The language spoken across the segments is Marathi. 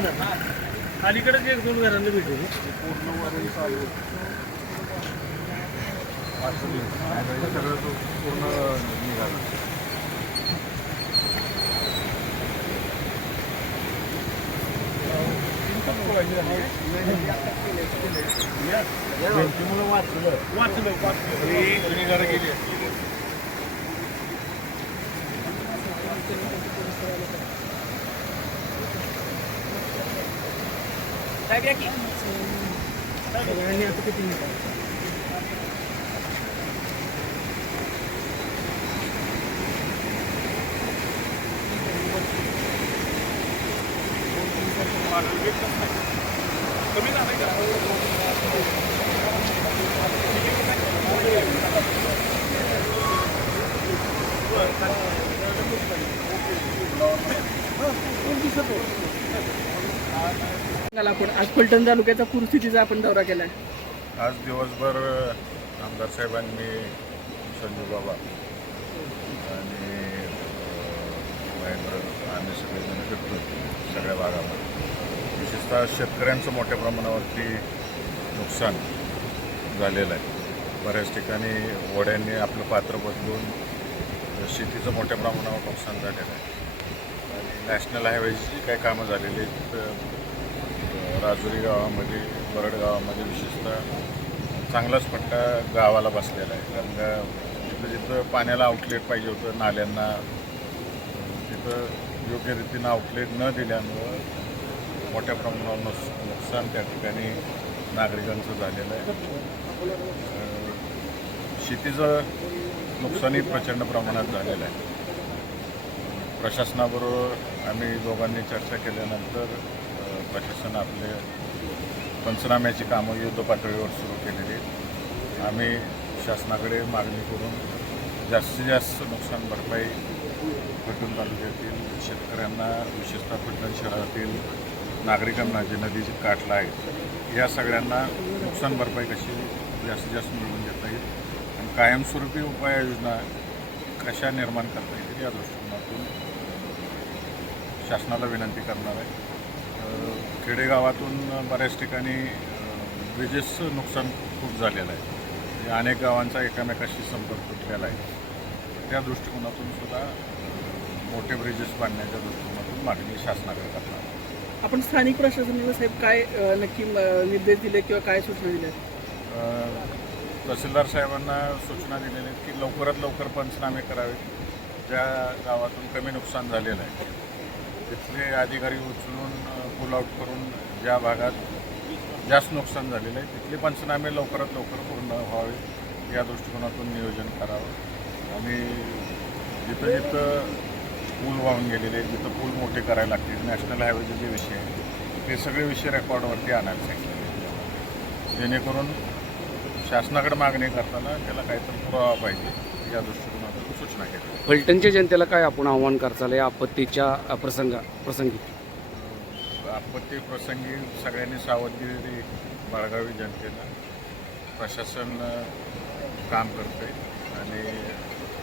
ना. अलीकडेच एक दोन घरांना भेट होती पूर्ण वरून चालू सगळं पूर्ण निघाला वाचलं वाचलं वाचलं ही जुनी घरं आपण आज फलटण तालुक्याचा पूरस्थितीचा आपण दौरा केला आज दिवसभर आमदार साहेबांनी संजू बाबा आणि महेंद्र आम्ही सगळेजण फिरतो सगळ्या भागामध्ये. विशेषतः शेतकऱ्यांचं मोठ्या प्रमाणावरती नुकसान झालेलं आहे. बऱ्याच ठिकाणी वड्यांनी आपलं पात्र बदलून शेतीचं मोठ्या प्रमाणावर नुकसान झालेलं आहे. आणि नॅशनल हायवेची काही कामं झालेली आहेत राजुरी गावामध्ये बरड गावामध्ये विशेषतः चांगलाच फटका गावाला बसलेला आहे. कारण का तिथं जिथं पाण्याला आउटलेट पाहिजे होतं नाल्यांना तिथं योग्य रीतीनं आउटलेट न दिल्यामुळं मोठ्या प्रमाणावर नुस नुकसान त्या ठिकाणी नागरिकांचं झालेलं आहे. शेतीचं नुकसानही प्रचंड प्रमाणात झालेलं आहे. प्रशासनाबरोबर आम्ही दोघांनी चर्चा केल्यानंतर प्रशासन आपले पंचनाम्याची कामं युद्ध पातळीवर सुरू केलेली आहेत. आम्ही शासनाकडे मागणी करून जास्तीत जास्त नुकसान भरपाई फलटण तालुक्यातील शेतकऱ्यांना विशेषतः फलटण शहरातील नागरिकांना जे नदीची काठला आहे या सगळ्यांना नुकसान भरपाई कशी जास्तीत जास्त मिळवून देता येईल आणि कायमस्वरूपी उपाययोजना कशा निर्माण करता येतील या दृष्टिकोनातून शासनाला विनंती करणार आहे खेडेगावातून बऱ्याच ठिकाणी ब्रिजेसचं नुकसान खूप झालेलं आहे. अनेक गावांचा एकमेकाशी संपर्क तुटलेला आहे. त्या दृष्टिकोनातून सुद्धा मोठे ब्रिजेस बांधण्याच्या दृष्टिकोनातून मागणी शासनाकडे आहे. आपण स्थानिक प्रशासनाला साहेब काय नक्की निर्देश दिले किंवा काय सूचना दिल्या? तहसीलदार साहेबांना सूचना दिलेल्या आहेत की लवकरात लवकर पंचनामे करावेत. ज्या गावातून कमी नुकसान झालेलं आहे तिथले अधिकारी उचलून पुल आउट करून ज्या भागात जास्त नुकसान झालेलं आहे तिथले पंचनामे लवकरात लवकर पूर्ण व्हावे या दृष्टिकोनातून नियोजन करावं. आणि जिथं जिथं पूल वाहून गेलेले आहेत जिथं पूल मोठे करायला लागतील नॅशनल हायवेचे जे विषय आहेत ते सगळे विषय रेकॉर्डवरती आणायला सांगितले जेणेकरून शासनाकडे मागणी करताना त्याला काहीतरी पुरावा पाहिजे या दृष्टिकोनातून सूचना केली फलटणच्या जनतेला काय आपण आव्हान करचाल या आपत्तीच्या प्रसंगा प्रसंगी? आपत्ती प्रसंगी सगळ्यांनी सावधगिरी बाळगावी जनतेनं. प्रशासन काम करते आणि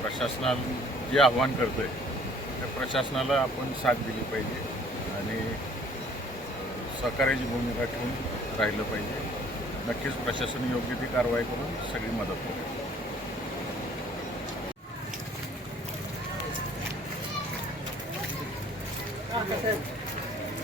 प्रशासनाला जे आव्हान करतं आहे त्या प्रशासनाला आपण साथ दिली पाहिजे आणि सहकार्याची भूमिका ठेवून राहिलं पाहिजे. नक्कीच प्रशासन योग्य ती कारवाई करून सगळी मदत करेल.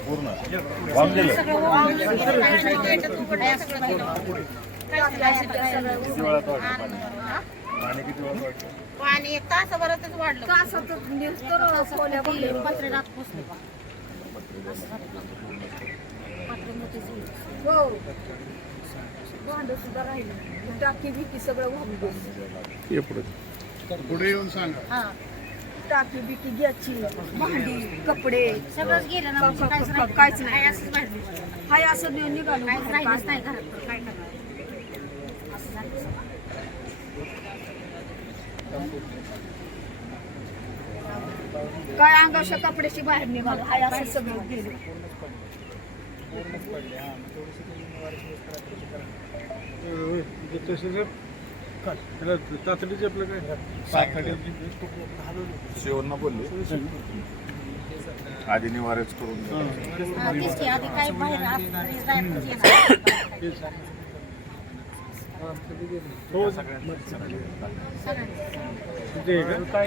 पूर्ण वाम किती वेळात वाटतं पाणी पाणी किती वेळात वाटतं पाणी एक तासाभरातच वाढलं पहिले पत्रे रात पोचले हो भांड सुद्धा राहिलं टाकी बिकी सगळं वाहून ये पुढे पुढे येऊन सांगा हा टाकी बिकी गॅसची भांडी कपडे सगळंच गेलं ना काहीच राहिलं काहीच नाही काय असंच हाय असं देऊन निघालो काहीच राहिलंच नाही घरात तर काय करणार असं झालं सगळं. काय अंगावशा कपड्याची बाहेर निघालो? हाय असं सगळं गेलं. तातडीचे आपलं काय बोलले. आधी निवारेच करून द्या. हा, तेच की आधी काय बाहेर आत घरी जायचंच येणार. हो सगळ्यांनी. काय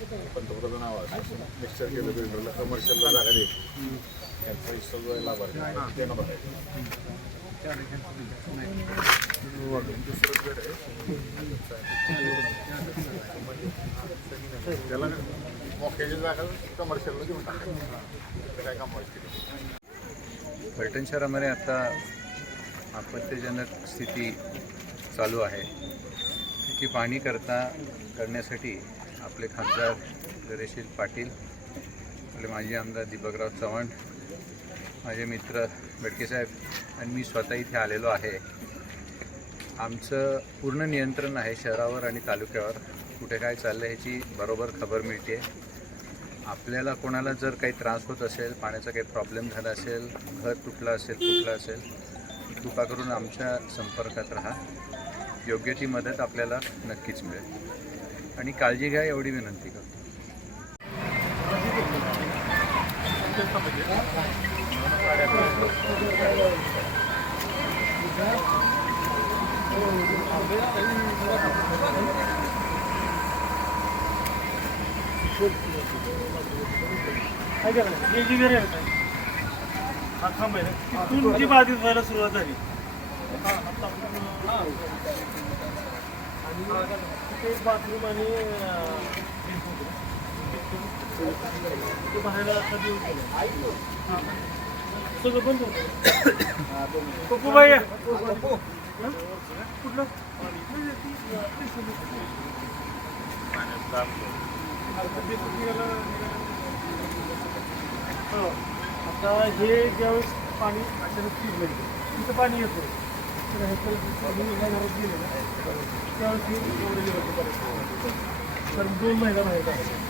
पंतप्रधान आवाज मिक्सर केलं बिल्डरला कमर्शियलला जागा देत त्यांचा हिस्सा जो आहे. लाभार्थी ते न बघायचं दुसरं गड आहे. त्याला मोक्याची जागा कमर्शियलला देऊन टाकायचं काय काम केली पैठण शहरामध्ये आता आपत्तीजनक स्थिती चालू आहे. त्याची पाहणी करता करण्यासाठी आपले खासदार गणेशील पाटील आपले माजी आमदार दीपकराव चव्हाण माझे मित्र बेडकेसाहेब आणि मी स्वतः इथे आलेलो आहे. आमचं पूर्ण नियंत्रण आहे शहरावर आणि तालुक्यावर. कुठे काय चाललं ह्याची बरोबर खबर मिळते. आपल्याला कोणाला जर काही त्रास होत असेल पाण्याचा काही प्रॉब्लेम झाला असेल घर तुटलं असेल फुटलं असेल कृपा करून आमच्या संपर्कात राहा. योग्य ती मदत आपल्याला नक्कीच मिळेल. आणि काळजी घ्या एवढी विनंती करतो. काय करा जी हा बाधित व्हायला सुरुवात झाली? आणि तिथे एक बाथरूम आणि बाहेर सगळं बंद होतं. पप्पूबाई. कुठलं? आता हे ज्यावेळेस पाणी अचानक शिरलं तिथं पाणी येतं. तर त्यावेळेस तर दोन महिना बाहेर